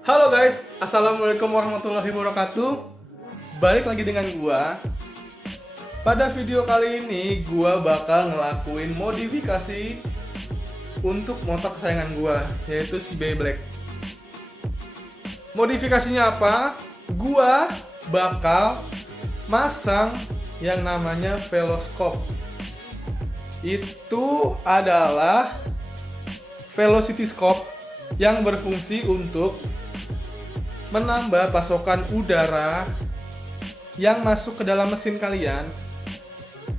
Halo guys, assalamualaikum warahmatullahi wabarakatuh. Balik lagi dengan gua. Pada video kali ini gua bakal ngelakuin modifikasi untuk motor kesayangan gua, yaitu si Beyblade. Modifikasinya apa? Gua bakal masang yang namanya veloscope. Itu adalah velocity scope yang berfungsi untuk menambah pasokan udara yang masuk ke dalam mesin kalian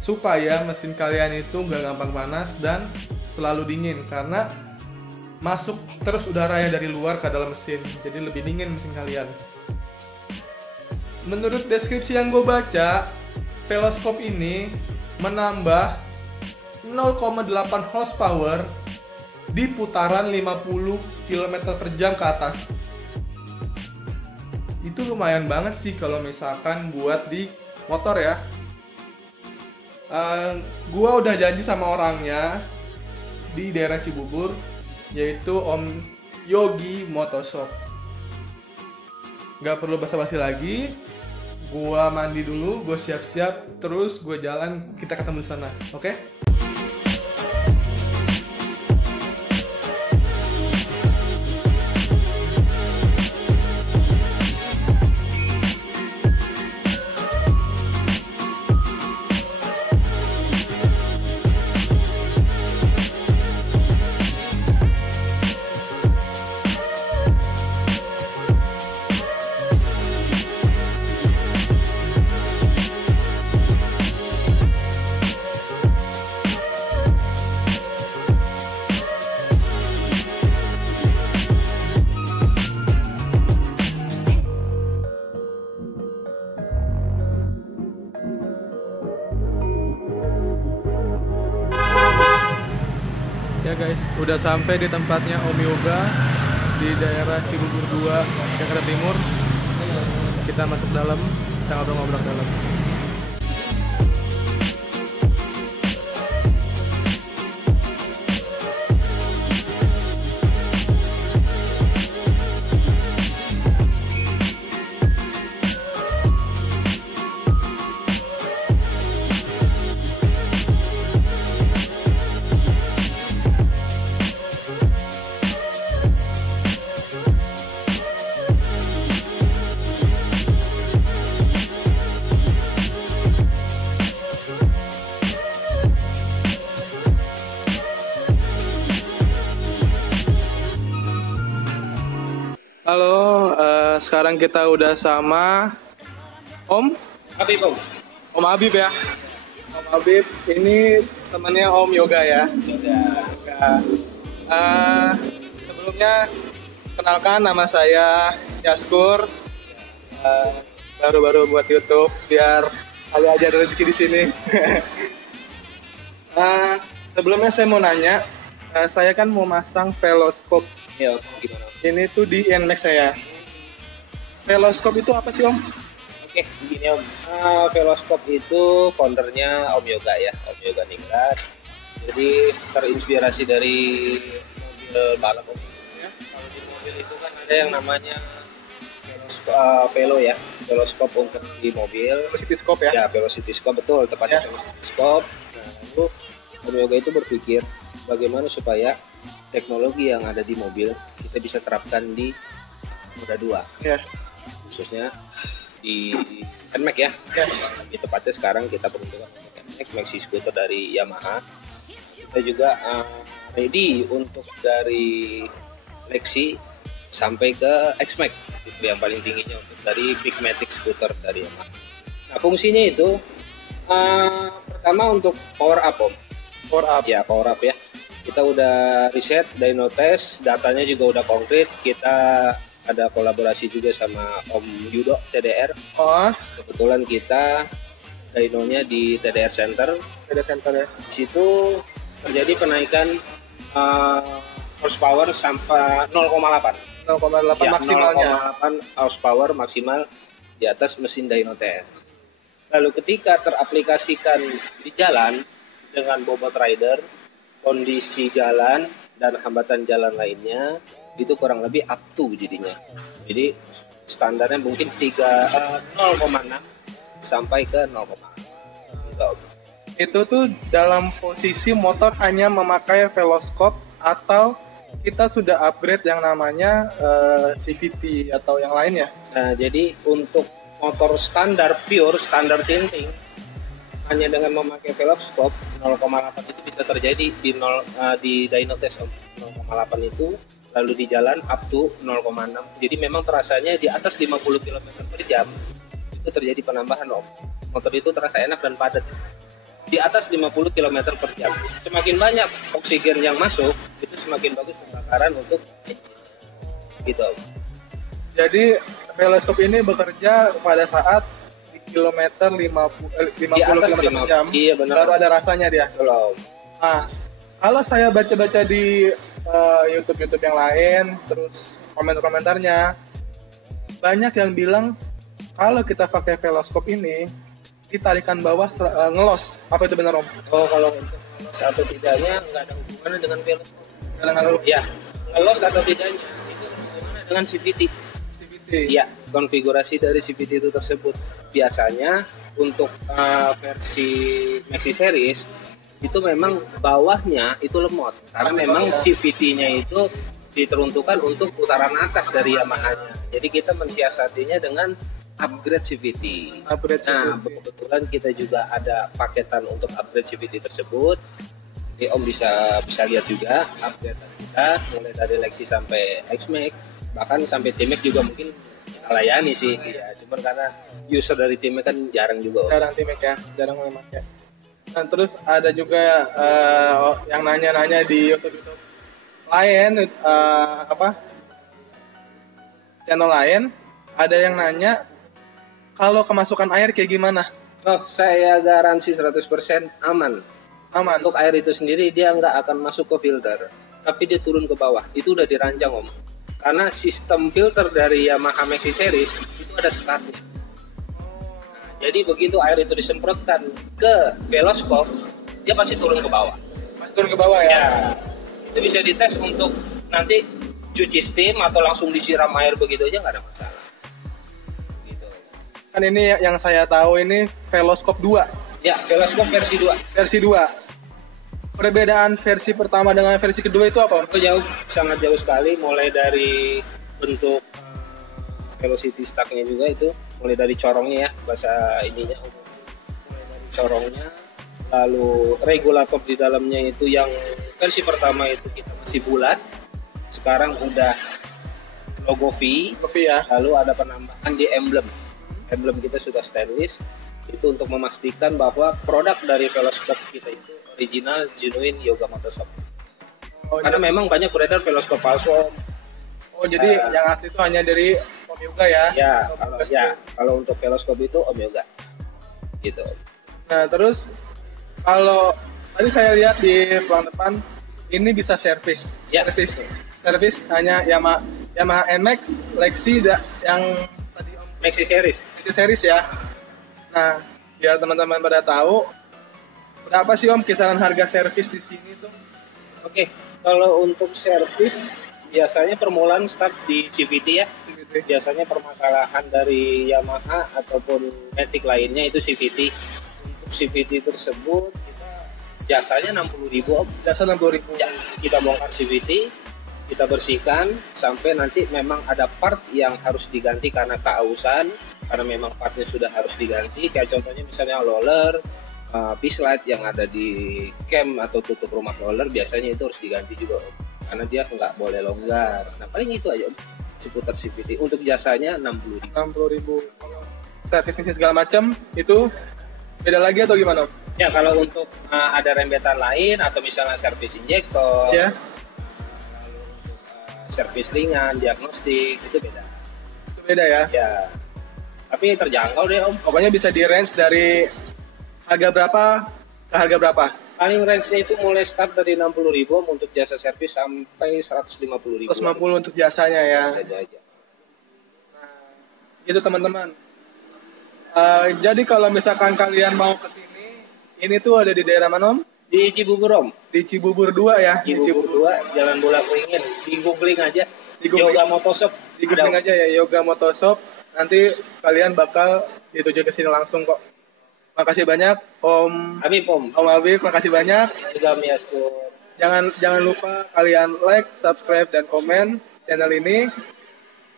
supaya mesin kalian itu nggak gampang panas dan selalu dingin, karena masuk terus udaranya dari luar ke dalam mesin, jadi lebih dingin mesin kalian. Menurut deskripsi yang gue baca, veloscope ini menambah 0,8 horsepower di putaran 50 km per jam ke atas. Itu lumayan banget sih kalau misalkan buat di motor ya. Gua udah janji sama orangnya di daerah Cibubur, yaitu Om Yogi Motoshop. Gak perlu basa-basi lagi, gua mandi dulu, gua siap-siap, terus gua jalan, kita ketemu di sana, oke? Ya guys, udah sampai di tempatnya Om Yoga di daerah Cibubur 2, Jakarta Timur. Kita masuk dalam, kita ngobrol-ngobrol dalam. Halo, sekarang kita udah sama Om Habib, Om. Om Habib ya. Om Habib ini temannya Om Yoga ya. Ya. Sebelumnya kenalkan, nama saya Yaskur. Baru-baru buat YouTube biar kali aja ada rezeki di sini. Sebelumnya saya mau nanya, saya kan mau masang veloscope. Ya, gimana? Ini tuh di NMAX saya. Veloscope itu apa sih Om? Oke, begini Om. Veloscope itu foundernya Om Yoga ya, Om Yoga Ningrat. Jadi terinspirasi dari mobil balap Om. Ya, kalau di mobil itu kan ada yang namanya velo ya, veloscope untuk di mobil. Velocity scope ya? Ya, velocity scope betul, tepatnya Ya. velocity scope. Nah, lalu Om Yoga itu berpikir bagaimana supaya teknologi yang ada di mobil kita bisa terapkan di roda 2. Ya. Khususnya di NMAX ya. Ya. Di tepatnya sekarang kita peruntukkan NMAX Maxi Scooter dari Yamaha. Kita juga ready untuk dari Lexi sampai ke X-Max, itu yang paling tingginya untuk dari Big Matic Scooter dari Yamaha. Nah, fungsinya itu pertama untuk power up Om. Power up. Ya, power up ya. Kita udah riset, dyno test, datanya juga udah konkret. Kita ada kolaborasi juga sama Om Yudo TDR. Oh, Kebetulan kita dynonya di TDR Center. ada center ya. Di situ terjadi kenaikan horsepower sampai 0,8. 0,8 Ya, maksimalnya. 0,8 horsepower maksimal di atas mesin dyno TS. Lalu ketika teraplikasikan di jalan dengan bobot rider, kondisi jalan dan hambatan jalan lainnya, itu kurang lebih up to jadinya. Jadi standarnya mungkin 0,6 sampai ke 0,6 gitu. Itu tuh dalam posisi motor hanya memakai veloscope atau kita sudah upgrade yang namanya CVT atau yang lain ya? Nah, jadi untuk motor standar pure, standar tinting hanya dengan memakai veloscope 0,8 itu bisa terjadi di dyno test 0,8 itu, lalu di jalan up to 0,6. Jadi memang terasanya di atas 50 km per jam itu terjadi penambahan Om. Motor itu terasa enak dan padat. Di atas 50 km per jam. Semakin banyak oksigen yang masuk, itu semakin bagus pembakaran untuk engine. Gitu. Jadi veloscope ini bekerja pada saat di kilometer 50 km per jam. Iya benar. Baru ada rasanya dia. Belum. Nah, kalau saya baca-baca di YouTube yang lain, terus komentar-komentarnya, banyak yang bilang kalau kita pakai veloscope ini ditarikan bawah ngelos. Apa itu benar Om? Oh, kalau untuk ngelos atau tidaknya nggak ada hubungannya dengan veloscope. Kadang-kadang Ya, ngelos atau tidaknya itu hubungannya dengan CVT. Iya, konfigurasi dari CVT itu tersebut. Biasanya untuk versi Maxi Series itu memang bawahnya itu lemot karena memang CVT-nya itu diperuntukkan untuk putaran atas dari Yamaha-nya. Jadi kita mensiasatinya dengan upgrade CVT. Nah, kebetulan kita juga ada paketan untuk upgrade CVT tersebut. Jadi Om bisa lihat juga upgrade kita mulai dari Lexi sampai X-Max, bahkan sampai T-Max juga mungkin layani sih. Ya, cuma karena user dari T-Max kan jarang juga. Jarang T-Max ya, jarang memakai. Nah, terus ada juga yang nanya-nanya di YouTube lain, channel lain, ada yang nanya kalau kemasukan air kayak gimana? Oh, saya garansi 100% aman. Aman. Untuk air itu sendiri dia nggak akan masuk ke filter, tapi dia turun ke bawah. Itu udah dirancang Om. Karena sistem filter dari Yamaha Maxi Series itu ada sekatnya. Jadi begitu air itu disemprotkan ke veloscope, dia pasti turun ke bawah. Pasti turun ke bawah ya? Ya. Itu bisa dites untuk nanti cuci steam atau langsung disiram air begitu aja nggak ada masalah. Gitu. Kan ini yang saya tahu ini veloscope 2. Ya, veloscope versi 2. Versi 2. Perbedaan versi pertama dengan versi kedua itu apa? Itu jauh, sangat jauh sekali. Mulai dari bentuk velocity stack-nya juga itu, mulai dari corongnya ya, bahasa ininya, mulai dari corongnya, lalu regulator di dalamnya itu yang versi pertama itu kita masih bulat, sekarang udah logo V ya. Lalu ada penambahan di emblem kita sudah stainless, itu untuk memastikan bahwa produk dari veloscope kita itu original, genuine Yoga Motorshop. Karena memang banyak beredar veloscope palsu. Oh, jadi yang asli itu hanya dari Om Yoga ya? Kalau untuk veloscope itu Om Yoga. Gitu. Nah, terus kalau tadi saya lihat di pelang depan ini bisa servis. Ya. Servis hanya Yamaha NMAX, Lexi yang tadi Om Maxi Series. Maxi Series ya. Nah, biar teman-teman pada tahu berapa sih Om kisaran harga servis di sini tuh? Oke, kalau untuk servis biasanya permulaan start di CVT ya. Biasanya permasalahan dari Yamaha ataupun Matic lainnya itu CVT. Untuk CVT tersebut kita jasanya 60.000 Om. Jasa 60.000. Ya, kita bongkar CVT, kita bersihkan sampai nanti memang ada part yang harus diganti karena keausan, karena memang partnya sudah harus diganti. Kayak contohnya misalnya roller, P-slide yang ada di cam atau tutup rumah roller biasanya itu harus diganti juga Om. Karena dia nggak boleh longgar. Nah paling itu aja Om, seputar CVT. Untuk jasanya 60.000. 60.000. Servis mesin segala macam itu beda lagi atau gimana Om? Ya kalau untuk ada rembetan lain atau misalnya servis injektor, ya. Lalu untuk servis ringan, diagnostik itu beda. Itu beda ya? Ya. Tapi terjangkau deh Om. Pokoknya bisa di range dari harga berapa ke harga berapa? Paling range-nya itu mulai start dari 60.000 Om untuk jasa servis sampai 150.000. 150 untuk jasanya ya. Saja aja. Nah, gitu teman-teman. Jadi kalau misalkan kalian mau ke sini, ini tuh ada di daerah mana Om? Di Cibubur Om. Di Cibubur 2 ya. Cibubur 2, Jalan Bulak Ringin. Di googling aja. Yoga Motoshop. Di googling aja ya Yoga Motoshop. Nanti kalian bakal dituju ke sini langsung kok. Makasih banyak Om Habib, Om. Om Habib, makasih banyak. Juga Miasku. Jangan lupa kalian like, subscribe dan komen channel ini.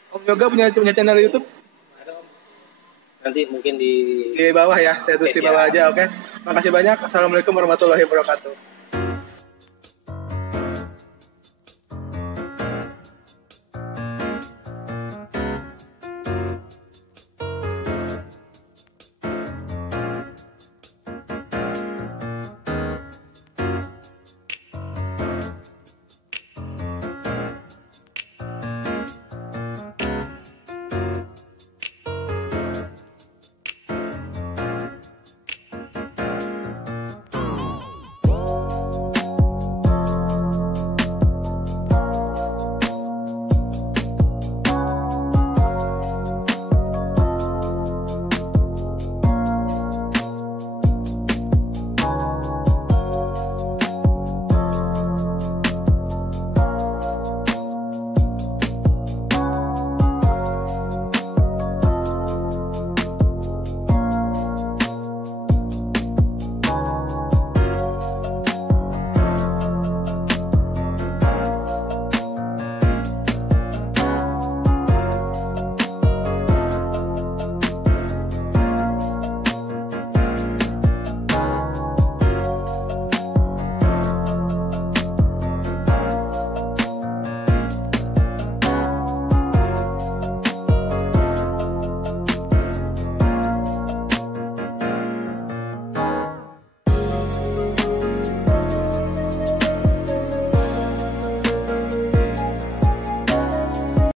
Om Yoga punya channel YouTube? Ada, Om. Nanti mungkin di Di bawah ya, saya tulis di bawah aja, oke. Makasih banyak. Assalamualaikum warahmatullahi wabarakatuh.